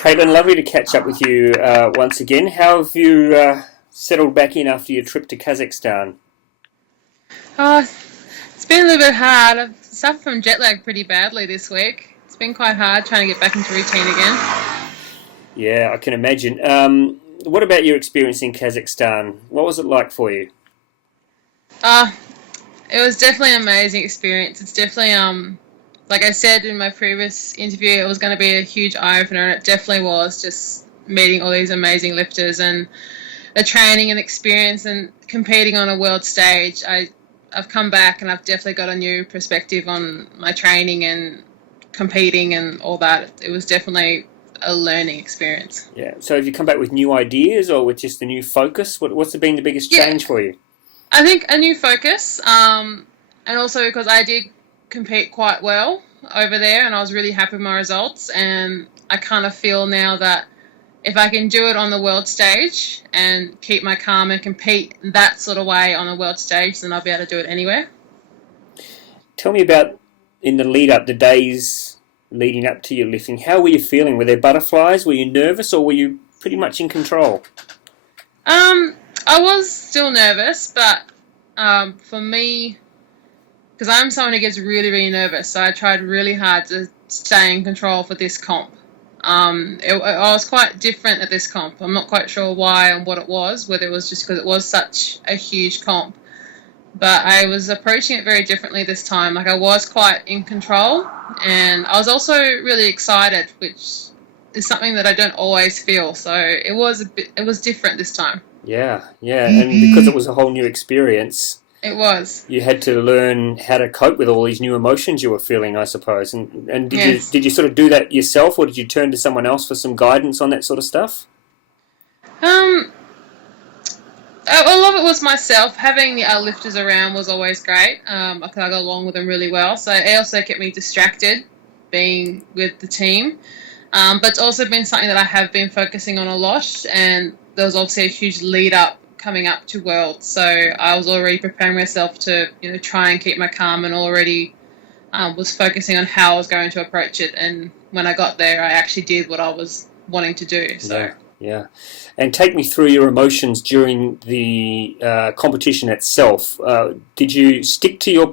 Kaitlyn, lovely to catch up with you once again. How have you settled back in after your trip to Kazakhstan? Oh, it's been a little bit hard. I've suffered from jet lag pretty badly this week. It's been quite hard trying to get back into routine again. Yeah, I can imagine. What about your experience in Kazakhstan? What was it like for you? Uh, it was definitely an amazing experience. It's definitely, like I said in my previous interview, it was going to be a huge eye-opener, and it definitely was, just meeting all these amazing lifters and the training and experience and competing on a world stage. I've come back and I've definitely got a new perspective on my training and competing and all that. It was definitely a learning experience. Yeah. So have you come back with new ideas or with just a new focus? What's been the biggest Yeah, change for you? I think a new focus, and also because I did compete quite well over there and I was really happy with my results, and I kind of feel now that if I can do it on the world stage and keep my calm and compete that sort of way on the world stage, then I'll be able to do it anywhere. Tell me about in the lead up, the days leading up to your lifting. How were you feeling? Were there butterflies? Were you nervous or were you pretty much in control? I was still nervous, but for me, because I'm someone who gets really, really nervous, so I tried really hard to stay in control for this comp. I was quite different at this comp. I'm not quite sure why and what it was, whether it was just because it was such a huge comp. But I was approaching it very differently this time. Like, I was quite in control, and I was also really excited, which is something that I don't always feel. So it was different this time. Yeah, yeah. And because it was a whole new experience, It was. you had to learn how to cope with all these new emotions you were feeling, I suppose. And did you Yes. did you sort of do that yourself, or did you turn to someone else for some guidance on that sort of stuff? Um, a lot of it was myself. Having the other lifters around was always great. I got along with them really well. So it also kept me distracted being with the team. But it's also been something that I have been focusing on a lot. And there was obviously a huge lead up coming up to Worlds. So I was already preparing myself to, try and keep my calm, and already was focusing on how I was going to approach it. And when I got there, I actually did what I was wanting to do. So. Yeah, yeah. And take me through your emotions during the competition itself. Did you stick to your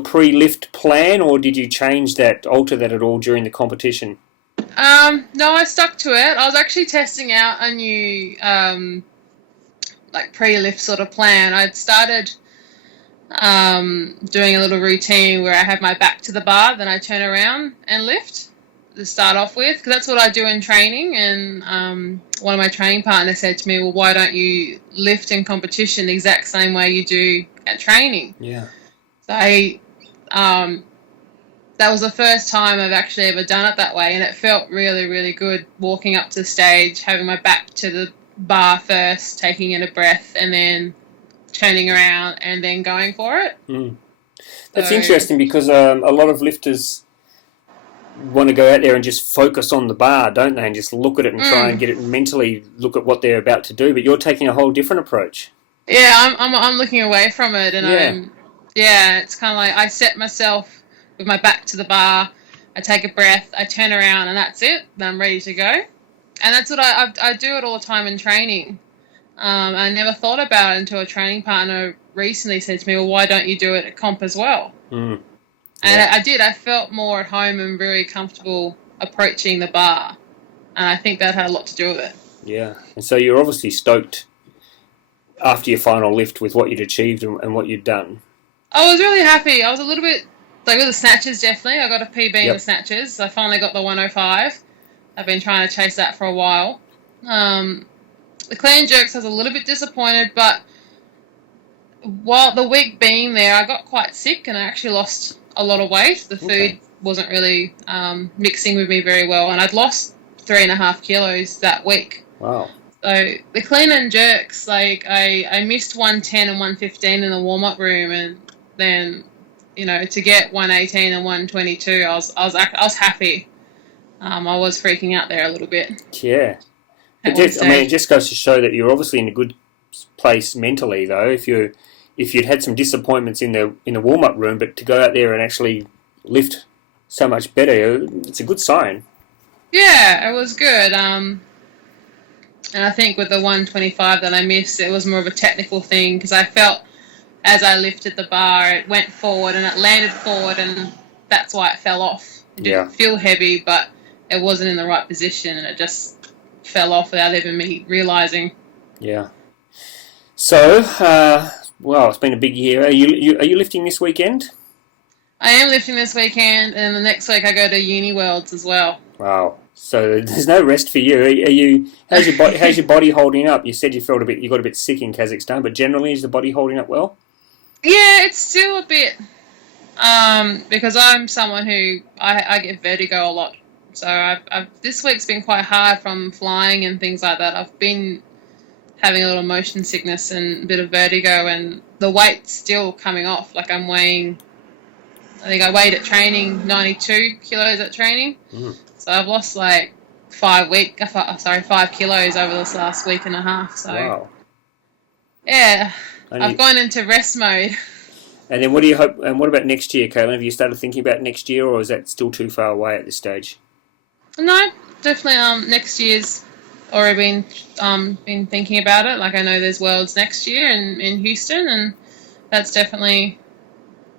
pre-lift plan, or did you change that, alter that at all during the competition? No, I stuck to it. I was actually testing out a new like pre-lift sort of plan. I'd started doing a little routine where I have my back to the bar, then I turn around and lift to start off with, because that's what I do in training. And one of my training partners said to me, well, why don't you lift in competition the exact same way you do at training? Yeah. So that was the first time I've actually ever done it that way, and it felt really, really good walking up to the stage, having my back to the bar first, taking in a breath, and then turning around and then going for it. Mm. That's So, interesting because a lot of lifters want to go out there and just focus on the bar, don't they? And just look at it and try and mm, get it mentally, look at what they're about to do. But you're taking a whole different approach. yeah, I'm looking away from it, and Yeah, it's kind of like I set myself with my back to the bar, I take a breath, I turn around, and that's it. Then I'm ready to go. And that's what I do it all the time in training. I never thought about it until a training partner recently said to me, well, why don't you do it at comp as well? mm, And yeah, I did. I felt more at home and very comfortable approaching the bar. And I think that had a lot to do with it. yeah. And so you're obviously stoked after your final lift with what you'd achieved and what you'd done. I was really happy. I was a little bit, like with the snatches, definitely. I got a PB in the Yep. snatches. I finally got the 105. I've been trying to chase that for a while. Um, the clean jerks, I was a little bit disappointed, but while the week being there, I got quite sick and I actually lost a lot of weight. The Okay. food wasn't really mixing with me very well, and I'd lost 3.5 kilos that week. Wow. So the clean and jerks, like I missed 110 and 115 in the warm up room, and then to get 118 and 122, I was happy. I was freaking out there a little bit Yeah. at one I mean, it stage. just goes to show that you're obviously in a good place mentally, though. If you'd had some disappointments in the warm up room, but to go out there and actually lift so much better, it's a good sign. Yeah, it was good. And I think with the 125 that I missed, it was more of a technical thing because I felt as I lifted the bar, it went forward and it landed forward, and that's why it fell off. It Yeah, didn't feel heavy, but it wasn't in the right position, and it just fell off without even me realizing. yeah. So, well, it's been a big year. Are you lifting this weekend? I am lifting this weekend, and the next week I go to Uni Worlds as well. Wow. So there's no rest for you. Are you? How's your body holding up? You said you got a bit sick in Kazakhstan, but generally is the body holding up well? Yeah, it's still a bit because I'm someone who I get vertigo a lot. So this week's been quite hard from flying and things like that. I've been having a little motion sickness and a bit of vertigo, and the weight's still coming off. Like I think I weighed at training 92 kilos at training. Mm. So I've lost like 5 kilos over this last week and a half. So Wow. yeah, Only, I've gone into rest mode. and then what do you hope? And what about next year, Kaitlyn? Have you started thinking about next year, or is that still too far away at this stage? No, definitely. Next year's already been thinking about it. Like I know there's Worlds next year in Houston, and that's definitely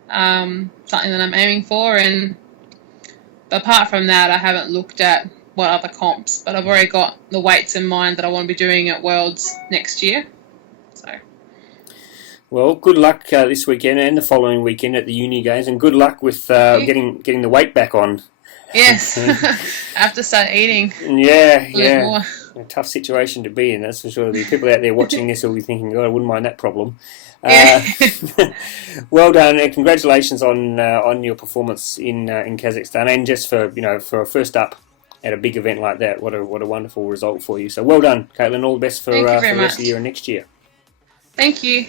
something that I'm aiming for. And apart from that, I haven't looked at what other comps, but I've already got the weights in mind that I want to be doing at Worlds next year. So Well, good luck this weekend and the following weekend at the Uni Games, and good luck with getting the weight back on. yes, I have to start eating. Yeah, A little yeah. more. A tough situation to be in, that's for sure. The people out there watching this will be thinking, God, I wouldn't mind that problem. Yeah. Well done, and congratulations on your performance in Kazakhstan, and just for a first up at a big event like that. What a wonderful result for you. So well done, Kaitlyn. All the best for Thank you the very rest of much. the year and next year. Thank you.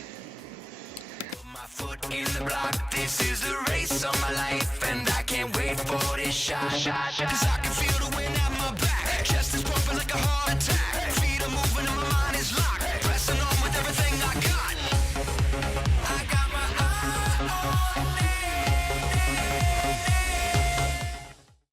My foot in the block, this is the race of my life, and I can't wait for this shot. Cause I can feel the wind at my back, chest is pumping like a heart attack, feet are moving